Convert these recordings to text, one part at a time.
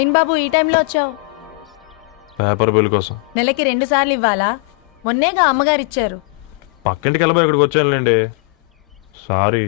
ఏం బాబు ఈ టైంలో వచ్చావు? పేపర్ బిల్ కోసం. నెలకి 2 సార్లు ఇవ్వాలా? మొన్నేగా అమ్మగారు ఇచ్చారు. పక్కింటికి వెళ్ళబోయి ఇక్కడికి వచ్చానులేండి. సారీ.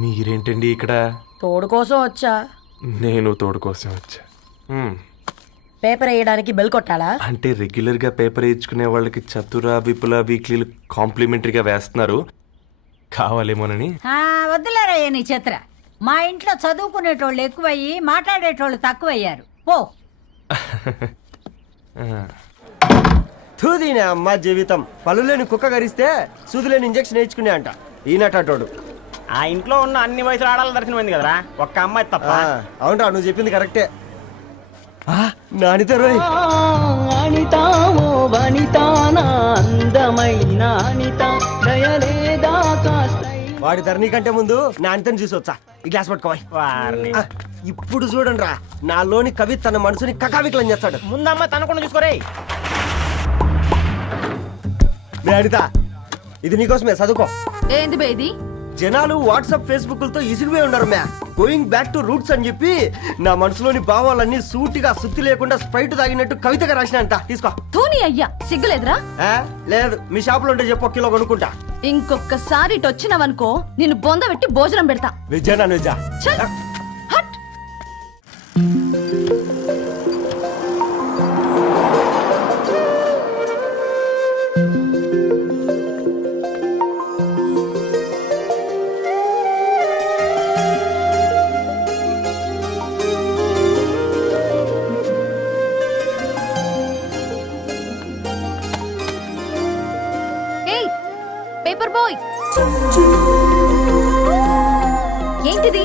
మీరేంటండి ఇక్కడ? తోడు కోసం వచ్చా. నేను తోడు కోసం వచ్చా. పేపర్ వేయడానికి బెల్ కొట్టాలా? అంటే రెగ్యులర్గా పేపర్ వేయించుకునే వాళ్ళకి చతుర విపుల వీక్లీలు కాంప్లిమెంటరీగా వేస్తున్నారు, కావాలేమోనని. వద్దులేరయ్య నీ చిత్ర. మా ఇంట్లో చదువుకునేటోళ్ళు ఎక్కువయ్యి మాట్లాడేటోళ్ళు తక్కువయ్యారు. పో. తూదీనే అమ్మ జీవితం. పళ్ళులేని కుక్క గరిస్తే సూదులేని ఇంజక్షన్ వేయించుకునే అంట ఈనటోడు. ఆ ఇంట్లో ఉన్న అన్ని వయసులో ఆడాలి దర్శనమైంది కదరా, ఒక్క అమ్మాయి తప్ప. అవునరా, నువ్వు చెప్పింది కరెక్టే. నానితో రోయ్ వాడి ధరణి కంటే ముందు నానితని చూసి వచ్చా. ఈ గ్లాస్ పట్టుకోవాలి. ఇప్పుడు చూడండి రా, నాలోని కవి తన మనసుని కకావికలం చేస్తాడు. ముందమ్మ తనకుండా చూసుకోరే. అనిత, ఇది నీకోసమే, చదువుకో. ఏంది బేది? జనాలు వాట్సాప్ ఫేస్బుక్లతో ఇసిగిపోయి ఉన్నారు మ్యా. గోయింగ్ బ్యాక్ టు రూట్స్ అని చెప్పి నా మనసులోని భావాలన్నీ సూటిగా సుత్తి లేకుండా స్ప్రైట్ తాగినట్టు కవితగా రాసిన అంట. తీసుకో. తూని అయ్యా, సిగ్గులేదురా? లేదు, మీ షాప్ లో ఉంటే చెప్పు, 1 కిలో కొనుక్కుంటా. ఇంకొకసారి ఇటు వచ్చినావనుకో నిన్ను బొంద పెట్టి భోజనం పెడతా. విజయనా విజయ. పేపర్ బాయ్, ఏంటిది?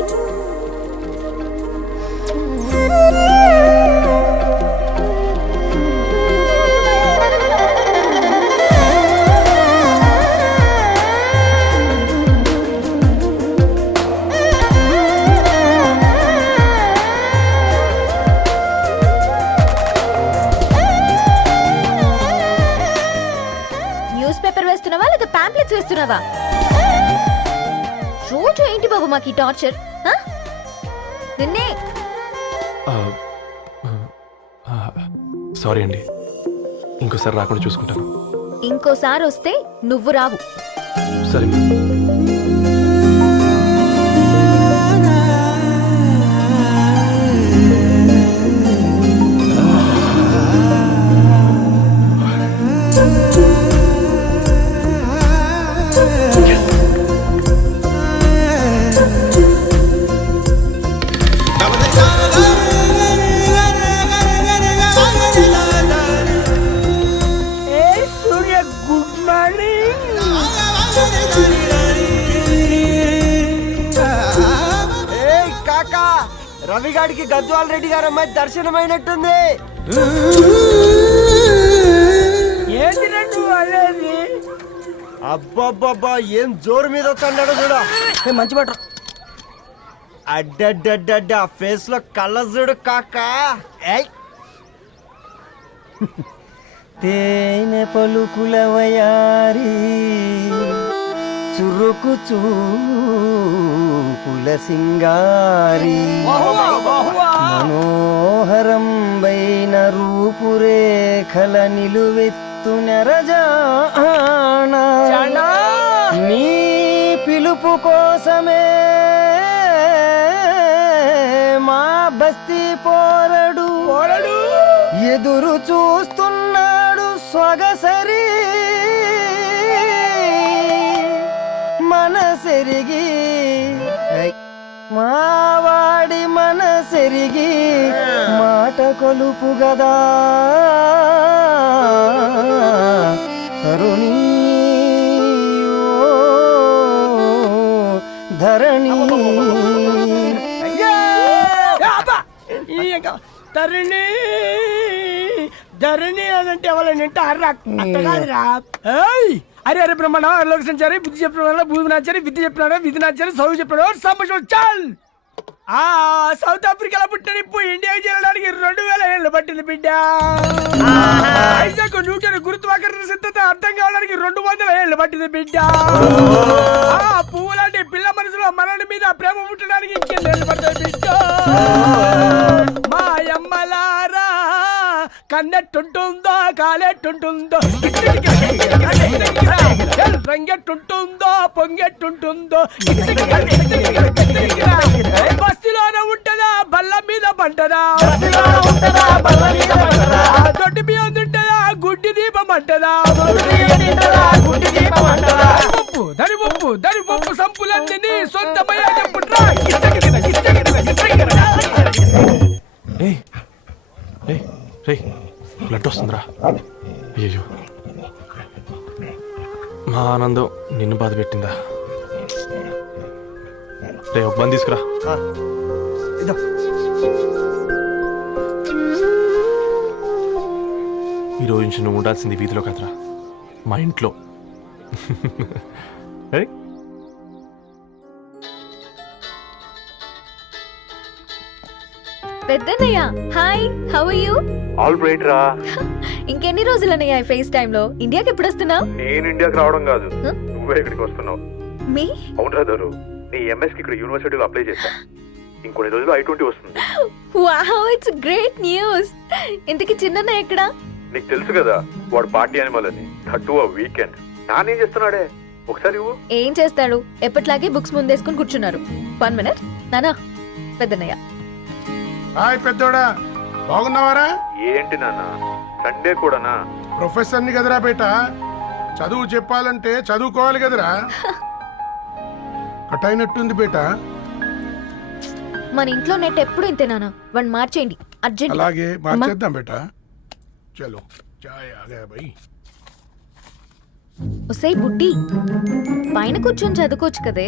న్యూస్ పేపర్ వేస్తున్నావా లేదా పాంప్లెట్స్ వేస్తున్నావా? రోజు ఏంటి బాబు మాకు ఈ టార్చర్? నిన్నే. సారీ అండి, ఇంకోసారి రాకుండా చూసుకుంటాను. ఇంకోసారి వస్తే నువ్వు రావు. సరే. రవిగాడికి గద్వాల్ రెడ్డి గారు అమ్మాయి దర్శనమైనట్టుంది. అబ్బబ్బబ్బా, ఏం జోరు మీద వస్తున్నాడో చూడ. మంచి మాట. అడ్డడ్డడ్డ ఫేస్ లో కళ్ళ చూడు కాకా. తేనె పలుకుల వయారి చురుకు చూపుల సింగారి మనోహరం బైన రూపురేఖల నిలువెత్తు నెరజానా నీ పిలుపు కోసమే మా బస్తీ పోరడు ఎదురు చూస్తున్నాడు స్వగసరి మనసెరిగి మావాడి మనసెరిగి మాట కొలుపు గదా తరుణీ తరణి తరుణి ధరణి అదంటే ఎవరైనా అట్ట కాదురా. ఏయ్! అరే అరే బ్రహ్మణ లోక సంచారి బుద్ధి చెప్పిన భూమి నాచారి విద్య చెప్పినాడు విధి నాచారి చదువు చెప్పినాడు సంభాషణ చాల్. సౌత్ ఆఫ్రికాలో పుట్టిన ఇప్పుడు ఇండియాకి చేరడానికి 2000 ఏళ్ళు పట్టింది బిడ్డ. ఐజాక్ న్యూటన్ గురుత్వాకర్షణ సిద్ధత అర్థం కావడానికి 200 ఏళ్ళు పట్టింది బిడ్డ. పువ్వు లాంటి పిల్ల మనసులో మనని మీద ప్రేమ పుట్టడానికి ఇంకేళ్ళు పడుతుంది బిడ్డ. మా అమ్మలారా కన్నెట్టుంటుందో కాలెట్టుంటుందో రంగెట్టుంటుందో పొంగెట్టుంటుందో బస్తిలోనే ఉంటదా బల్ల మీద పంటదా దొడ్డి బియ్యం తింటదా గుడ్డి దీపం అంటదా దరి పప్పు సంపులన్నీ సొంతమయ్యా చెప్పుట్రా. బ్లడ్ వస్తుందిరా. అయ్యో మా ఆనందం నిన్ను బాధ పెట్టిందా? రే ఒక బంద్ తీసుకురా. ఇదో ఈరోజు నుంచి నువ్వు ఉండాల్సింది వీధిలో కదరా, మా ఇంట్లో. ఏయ్, పెద్దన్నయ్య hi, how are you? All right రా. ఇంకెన్ని రోజులన్నయ్య ఫేస్ టైమ్ లో? ఇండియాకి ఎప్పుడు వస్తున్నావు? నేను ఇండియాకి రావడం కాదు, నువ్వే ఇక్కడికి వస్తున్నావు. మీ అవునరా దొరు, నీ ఎంఎస్ కి ఇక్కడ యూనివర్సిటీలో అప్లై చేశా. ఇంకొన్ని రోజులు I-20 వస్తుంది. Wow, it's great news. ఇంతకి చిన్నన్నయ్య ఎక్కడా? నీకు తెలుసు కదా వాడు పార్టీ అనిమల్ అని, థర్టూ ఆ వీకెండ్. నానేం చేస్తున్నాడే ఒకసారి ఇవ్వు. ఏం చేస్తాడు, ఎప్పట్లాగే బుక్స్ ముందేసుకుని కూర్చున్నారు. 1 మినిట్ నానా. పెద్దన్నయ్య హాయ్ పెద్దోడా, బాగున్నావారా? ఏంటి నాన్న సండే కూడానా? ప్రొఫెసర్ని కదరా బేట, చదువు చెప్పాలంటే చదువుకోవాలి కదరా. కట్ అయినట్టుంది బేట. మన ఇంట్లో నెట్ ఎప్పుడు ఇంతే నానా. 1 మార్చేయండి అర్జెంట్. అలాగే మార్చేద్దాం బేట. చలో చాయ్ ఆగా భయ్. ఒసేయ్ బుడ్డి, పైన కూర్చొని చదువుకోవచ్చు కదే.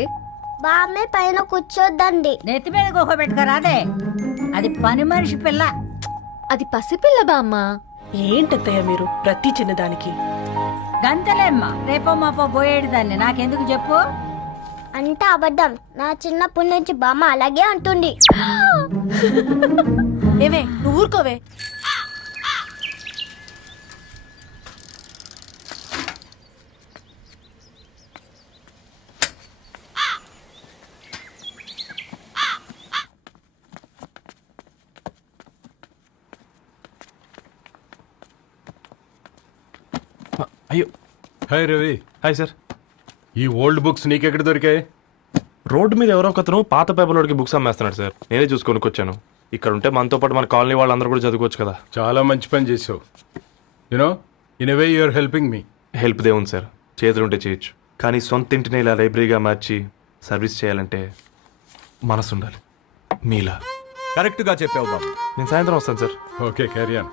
బామ్మే పైన కూర్చోద్దండి. నెత్తి మీద గుహ పెట్టుకోరాదే, అది పని మనిషి పిల్ల. అది పసిపిల్ల బామ్మ. ఏంటత్తయ్య మీరు ప్రతి చిన్నదానికి? గంతలేమ్మా, రేపో మాపో పోయేడు దాన్ని నాకెందుకు చెప్పు. అంటే అబద్ధం. నా చిన్నప్పటి నుంచి బామ్మ అలాగే అంటుంది. ఏవే నువ్వు ఊరుకోవే. అయ్యో. హాయ్ రవి. Hi sir. ఈ ఓల్డ్ బుక్స్ నీకెక్కడ దొరికాయి? రోడ్డు మీద ఎవరో ఒకతను పాత పేపర్లోకి బుక్స్ అమ్మేస్తున్నాడు సార్. నేనే చూసుకొని వచ్చాను. ఇక్కడ ఉంటే మనతో పాటు మన కాలనీ వాళ్ళందరూ కూడా చదువుకోవచ్చు కదా. చాలా మంచి పని చేసావు. You know in a way you are helping me. Help దే ఉంది సార్, చేతులుంటే చేయొచ్చు. కానీ సొంత ఇంటిని ఇలా లైబ్రరీగా మార్చి సర్వీస్ చేయాలంటే మనసు ఉండాలి. మీలా. కరెక్ట్గా చెప్పావు బాబు. నేను సాయంత్రం వస్తాను sir. Okay carry on.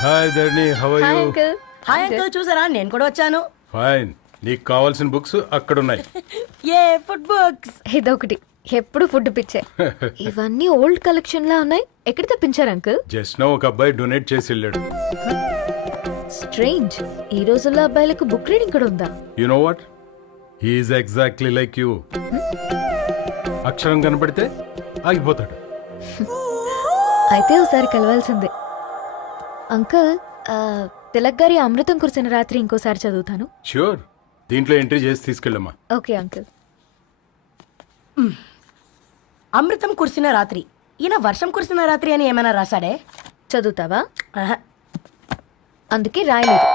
Hi Dharni, how are hi you? Uncle. Hi uncle, చూసారా నేను కూడా వచ్చాను. ఫైన్. నీకు కావాల్సిన బుక్స్ అక్కడ ఉన్నాయి. ఏ ఫుడ్ బుక్స్? ఇదొకటి, ఎప్పుడు ఫుడ్ పిచ్చే. ఇవన్నీ ఓల్డ్ కలెక్షన్ లా ఉన్నాయి. ఎక్కడ తెప్పించారు అంకుల్? జస్ట్ నో ఒక అబ్బాయి డొనేట్ చేసి వెళ్ళాడు. స్ట్రేంజ్, ఈ రోజుల్లో అబ్బాయిలకు బుక్ రీడింగ్ కూడా ఉందా? You know what, he's exactly like you. అక్షరం కనపడితే ఆగిపోతాడు. అయితే ఒకసారి కలవాల్సిందే. అంకుల్, తిలక్ గారి అమృతం కురిసిన రాత్రి ఇంకోసారి చదువుతాను. ష్యూర్, దీంట్లో ఎంట్రీ చేసి తీసుకెళ్ళమ్మా. Okay uncle. అమృతం కురిసిన రాత్రి. ఈయన వర్షం కురిసిన రాత్రి అని ఏమైనా రాశాడే? చదువుతావా? ఆహా. అందుకే రాయలేదు.